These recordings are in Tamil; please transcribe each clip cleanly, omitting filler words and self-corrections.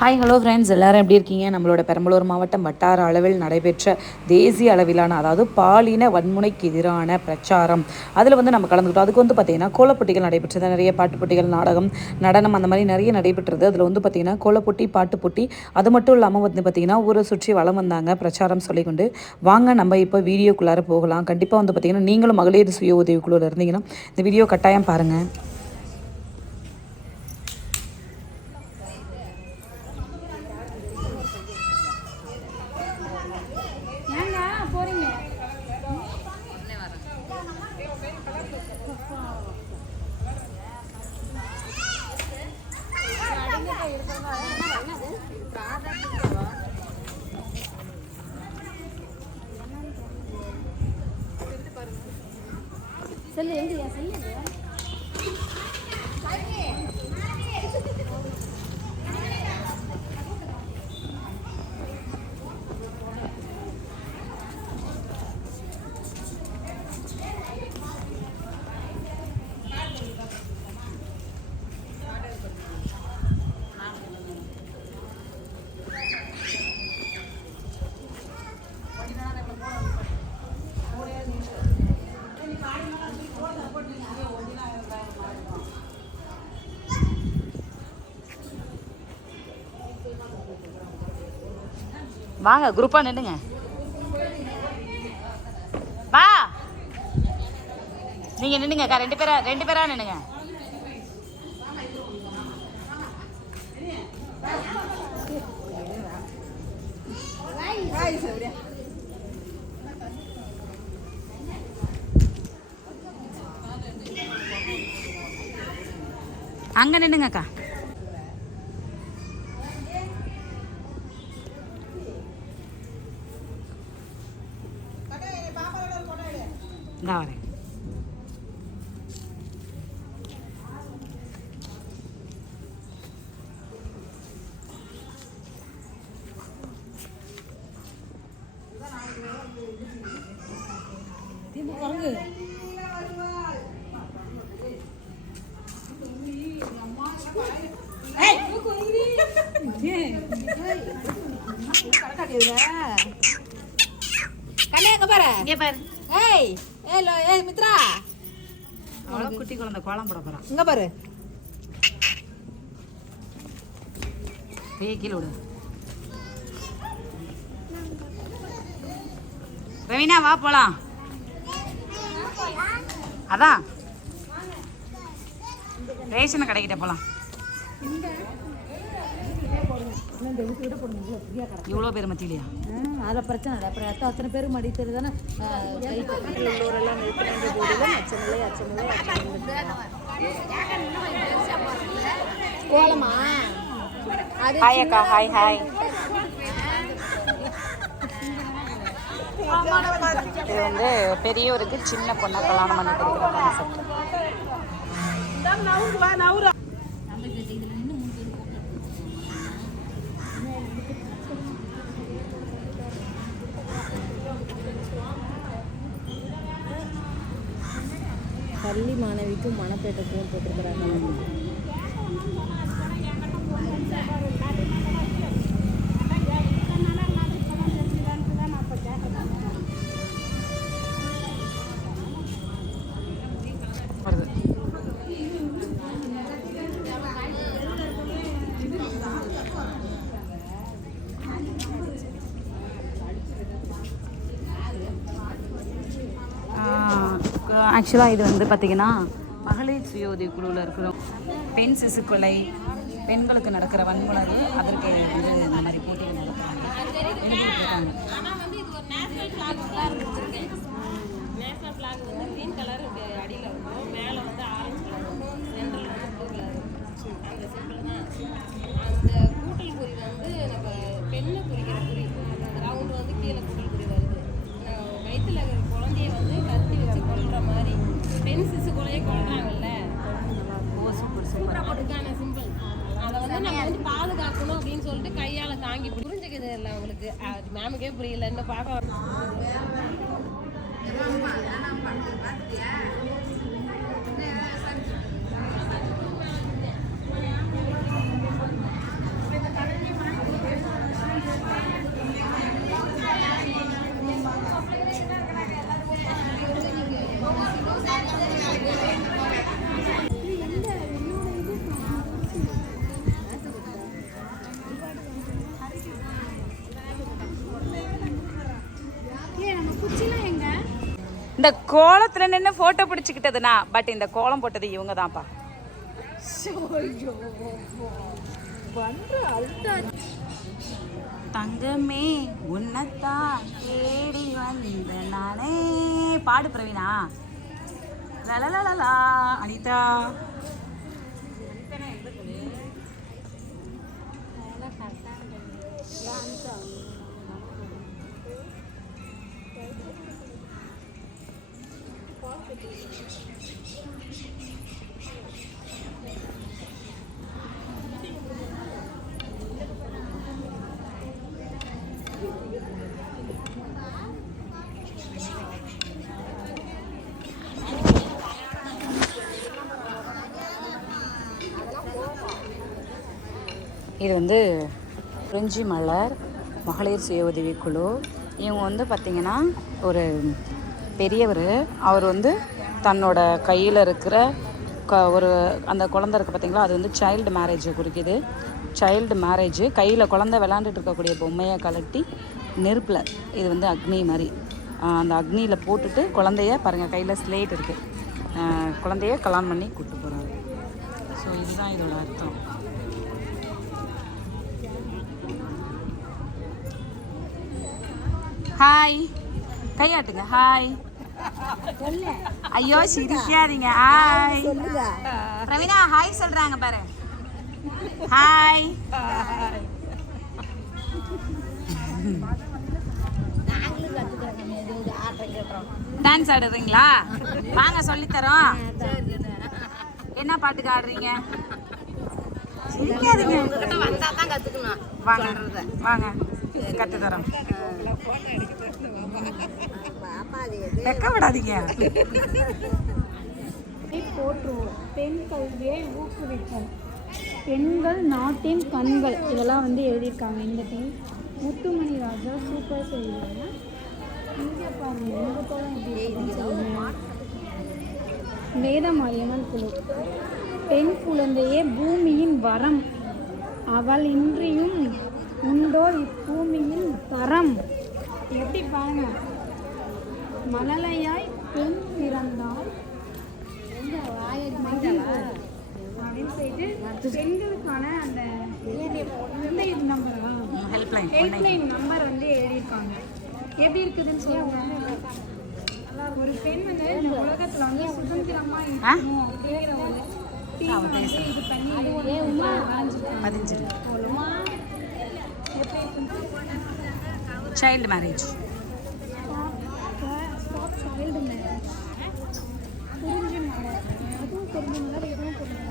ஹாய் ஹலோ ஃப்ரெண்ட்ஸ், எல்லோரும் எப்படி இருக்கீங்க? நம்மளோட பெரம்பலூர் மாவட்டம் வட்டார அளவில் நடைபெற்ற தேசிய அளவிலான அதாவது பாலின வன்முறைக்கு எதிரான பிரச்சாரம் அதில் நம்ம கலந்துக்கிட்டோம். அதுக்கு பார்த்திங்கன்னா கோலப்போட்டிகள் நடைபெற்றது. நிறைய பாட்டு போட்டிகள், நாடகம், நடனம் அந்த மாதிரி நிறைய நடைபெற்றது. அதில் பார்த்திங்கன்னா கோலப்போட்டி, பாட்டு போட்டி, அது மட்டும் இல்லாமல் பார்த்திங்கன்னா ஊரை சுற்றி வளம் வந்தாங்க பிரச்சாரம் சொல்லிக்கொண்டு. வாங்க நம்ம இப்போ வீடியோக்குள்ளார போகலாம். கண்டிப்பாக பார்த்திங்கன்னா நீங்களும் மகளிர் சுய உதவிக்குழுவில் இருந்தீங்கன்னா இந்த வீடியோ கட்டாயம் பாருங்கள். செல்லு எங்கயா செல்லு வாங்க குரூப்பாக நின்றுங்க. வா நீங்கள் நின்றுங்கக்கா, ரெண்டு பேரா நின்றுங்க. அங்கே நின்றுங்கக்கா. நான் வரேன். மித்ரா அவ்வளோ குட்டி குழந்தை கோலம் போட போகிறான். இங்க பாரு, கீழே விடு. ரவீனா வா போலாம். அதான் ரேஷனை கடைக்கிட்ட போலாம். இவ்வளோ பேர் மத்தியிலையா? அதில் பிரச்சனை இல்லை. அப்புறம் அத்தனை பேர் மடித்தது தானே. உள்ளூரெல்லாம் கோலமா ஹாய் அக்கா. Hi hi. இது பெரியவருக்கு சின்ன பொண்ணை கல்யாணம் பண்ணி கொடுக்குற கான்செப்ட். பள்ளி மாணவிக்கும் மணப்பேட்டுக்கும் போட்டிருக்கிறாங்க. ஆக்சுவலாக இது பார்த்திங்கன்னா மகளிர் சுய உதவி குழுவில் இருக்கிறோம். பெண் சிசு கொலை, பெண்களுக்கு நடக்கிற வன்முறை, அதற்கு இந்த மாதிரி போட்டிகள் நடத்துகிறாங்க. பெண்ணை குறிக்கிற குறி ரவுண்டு கீழே குடல் குறி வருது. வயிற்றுல குழந்தைய கத்தி வச்சு கொள்ற மாதிரி பெண் சிசு கொலையை கொள்றாங்கல்ல, அதுக்கான சிம்பிள். அதை நம்ம பாதுகாக்கணும் அப்படின்னு சொல்லிட்டு கையால தாங்கி புரிஞ்சுக்குது இல்லை அவங்களுக்கு. மேமுக்கே புரியல, இன்னும் பார்க்க. இந்த கோலத்தில் நின்று ஃபோட்டோ பிடிச்சிக்கிட்டதுனா, பட் இந்த கோலம் போட்டது இவங்க தான்ப்பா. தங்கமே உன்னத்தான் தேடி வந்த நானே. பாடு பிரவீனா. லலலலலா. அனிதா இது வந்து குறிஞ்சி மலர் மகளிர் சுய உதவி குழு. இவங்க வந்து பார்த்திங்கன்னா ஒரு பெரியவர். அவர் வந்து தன்னோட கையில் இருக்கிற ஒரு அந்த குழந்தை இருக்குது பார்த்திங்களா, அது வந்து சைல்டு மேரேஜை குறிக்குது. சைல்டு மேரேஜ் கையில் குழந்தை விளாண்டுட்டு இருக்கக்கூடிய பொம்மையை கலட்டி நெருப்பில், இது வந்து அக்னி மாதிரி, அந்த அக்னியில் போட்டுட்டு குழந்தைய பாருங்கள், கையில் ஸ்லேட் இருக்குது, குழந்தைய கல்யாணம் பண்ணி கூப்பிட்டு போகிறாரு. ஸோ இதுதான் இதோட அர்த்தம். ஹாய் கையாட்டுங்க. ஹாய். ஐயோ சிரிக்காதீங்க. ஹாய் பிரவீனா. ஹாய் சொல்றாங்க பாரு. ஹாய். டான்ஸ் ஆடுறீங்களா? வாங்க சொல்லித்தரோம். என்ன பாட்டுக்கு ஆடுறீங்க? சிரிக்காதீங்க. வாங்க வாங்க கற்றுத்தரோம். வெக்கப்படாதீங்க. போற்றுவோம், பெண் கல்வியை ஊக்குவிப்போம், பெண்கள் நாட்டின் கண்கள், இதெல்லாம் வந்து எழுதியிருக்காங்க. இந்த டீம் முத்துமணி ராஜா சூப்பர் செய்வாங்க. இங்கே பாருங்க, இந்த படம் எப்படி வேதமாரியம்மன் குழு. பெண் குழந்தையே பூமியின் வரம், அவள் இன்றியும் உண்டோ இப்பூமியின் தரம். எப்படி பாருங்க, மழலையாய் பெண் பிறந்தால் அப்படின்னு சொல்லிட்டு பெண்களுக்கான அந்த ஹெல்ப்லைன் நம்பர் வந்து எழுதியிருக்காங்க. எப்படி இருக்குதுன்னு சொல்லுவாங்க. ஒரு பெண் வந்து இந்த உலகத்துல வந்து சுதந்திரமா இருக்கணும் அப்படிங்கிற ஒரு தீம் வந்து இது பண்ணி சைல்டு மேரேஜ். சைல்டு மேரேஜ், குறிஞ்சி மலர், அதுவும் குறிஞ்சி மலர், இதுவும் குறிஞ்சி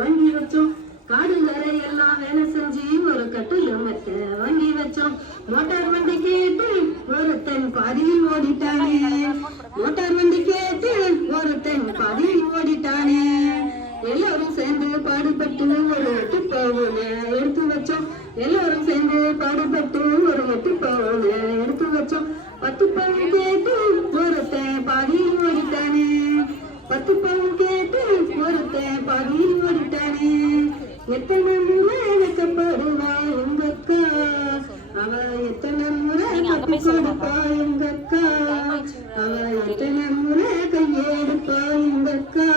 வாங்கி வச்சோம். காடு வரை எல்லாம் வேலை செஞ்சு ஒரு கட்டில் மத்த வாங்கி வச்சோம். மோட்டார் வண்டி கேட்டு ஒருத்தன் பாதியில் ஓடிட்டானே. மோட்டார் வண்டி கேட்டு ஒருத்தன் பாதியில் ஓடிட்டானே. எல்லாரும் சேர்ந்து பாடுபட்டு ஒரு எட்டு பவுன எடுத்து வச்சோம். எல்லாரும் சேர்ந்து பாடுபட்டு ஒரு எட்டு பவுன எடுத்து வச்சோம். 10 பவுன் கேட்டு ஒருத்தன் பாதியில் ஓடிட்டானே. 10 பவுன் கேட்டு ஒருத்தன் பாதியில் ஓடிட்டானே. எத்தனை முறை வைக்கப்படுவா எங்க அக்கா, அவ எத்தனை முறை கட்டி கொடுப்பா எங்க அக்கா, அவ எத்தனை முறை கையெடுப்பா எங்க அக்கா.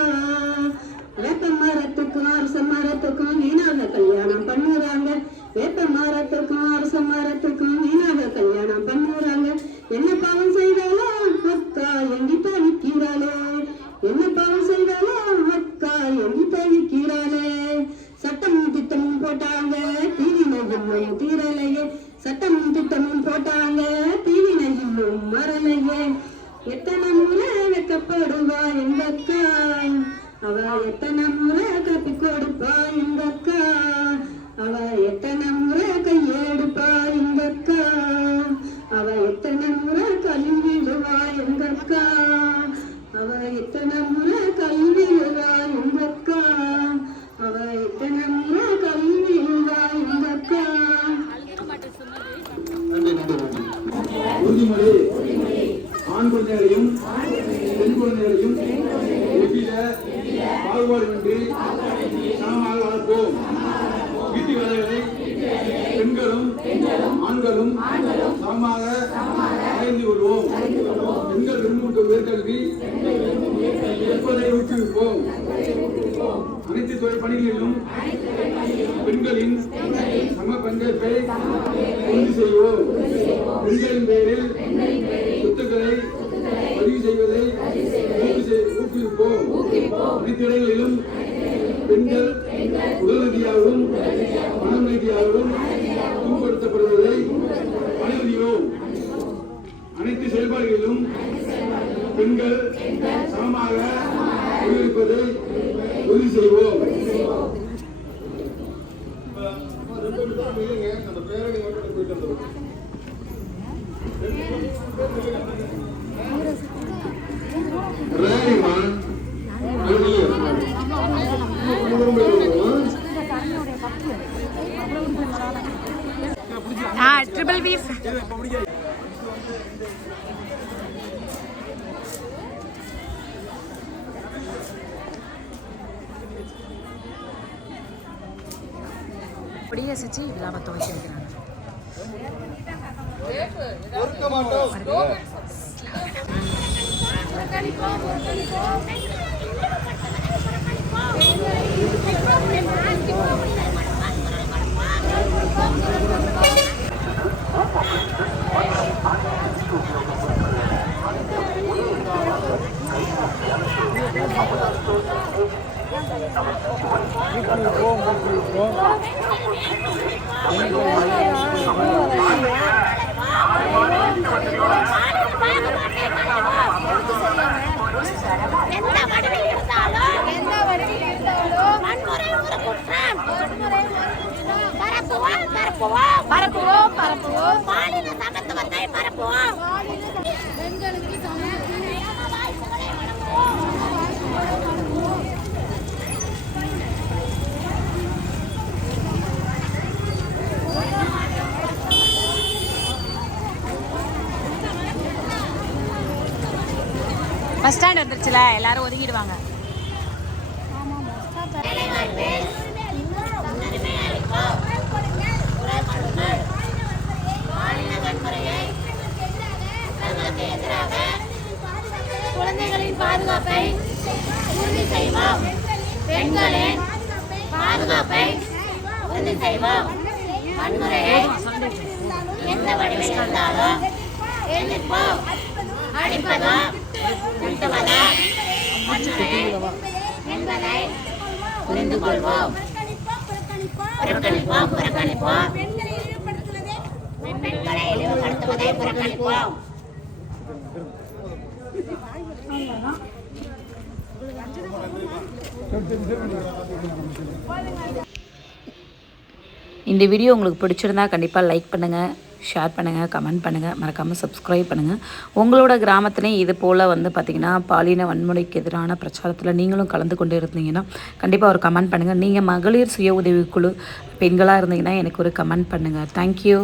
வேப்ப மரத்துக்கும் அரச மரத்துக்கும் வீணாக கல்யாணம் பண்ணுறாங்க. வேப்ப மரத்துக்கும் அரச மரத்துக்கும் வீணாக கல்யாணம் பண்ணுறாங்க. என்ன பாவம் செய்தாலோ அக்கா எங்கி தவிக்கிறாளே. என்ன பாவம் செய்தாலோ அக்கா எங்கி தவிக்கிறாளே. சட்டமும் திட்டமும் போட்டாங்க தீவினையும் தீரலையே. சட்டமும் திட்டமும் போட்டாங்க தீவினையும் மரலையே. எத்தனை முறை வைக்கப்படுவா எங்க அக்கா, அவ எத்தனை முறை கப்பி கொடுப்பா எங்க அக்கா, அவ எத்தனை முறை கையெடுப்பா எங்க அக்கா, அவ எத்தனை முறை கல்விடுவா எங்க அக்கா, அவ எத்தனை முறை கல்விடுவா எங்க அக்கா. உறுதிமொழி ஆண் குழந்தைகளையும் பெண் குழந்தைகளையும் எவ்வித பாகுபாடுமின்றி சமமாக வளர்ப்போம். வீட்டு வேலைகளை பெண்களும் ஆண்களும் சமமாக அறிந்து கொள்வோம். பெண்கள் விரும்பும் உயர்கல்வி இருப்பதை ஊக்குவிப்போம். அனைத்து துறை பணிகளிலும் பெண்களின் சம பங்கேற்பை உறுதி செய்வோம். பெண்களின் பெயரில் சொத்துக்களை பதிவு செய்வதை ஊக்குவிப்போம். அனைத்து இடங்களிலும் பெண்கள் உடல் ரீதியாகவும் மனம் ரீதியாகவும் துன்பப்படுத்தப்படுவதை அனுமதியோம். அனைத்து செயல்பாடுகளிலும் பெண்கள் சமமாக பங்கேற்பதை உறுதி செய்வோம். அந்த பேரணி மட்டும் போயிட்டு வந்துடும். ட்ரிபிள் பீஃப் அப்படியே வச்சு விழாவை துவைக்க வைக்கிறாங்க. பஸ் ஸ்டாண்ட் வந்துருச்சுல, எல்லாரும் ஒதுங்கிடுவாங்க. குழந்தைகளின் பாதுகாப்பை உறுதி செய்வோம். பெண்களின் பாதுகாப்பை உறுதி செய்வோம். வன்முறையை எந்த வடிவில் இருந்தாலும் எதிர்ப்போம். அடிப்பதோ வெட்டுவதோ வன்முறை என்பதை புரிந்து கொள்வோம். புறக்கணிப்போம். பெண்களை இழிவுபடுத்துவதை புறக்கணிப்போம். இந்த வீடியோ உங்களுக்கு பிடிச்சிருந்தா கண்டிப்பாக லைக் பண்ணுங்கள், ஷேர் பண்ணுங்கள், கமெண்ட் பண்ணுங்கள், மறக்காமல் சப்ஸ்கிரைப் பண்ணுங்கள். உங்களோட கிராமத்துலேயும் இது போல் பார்த்திங்கன்னா பாலின வன்முறைக்கு எதிரான பிரச்சாரத்தில் நீங்களும் கலந்து கொண்டு இருந்தீங்கன்னா கண்டிப்பாக ஒரு கமெண்ட் பண்ணுங்கள். நீங்கள் மகளிர் சுய உதவிக்குழு பெண்களாக இருந்தீங்கன்னா எனக்கு ஒரு கமெண்ட் பண்ணுங்கள். தேங்க்யூ.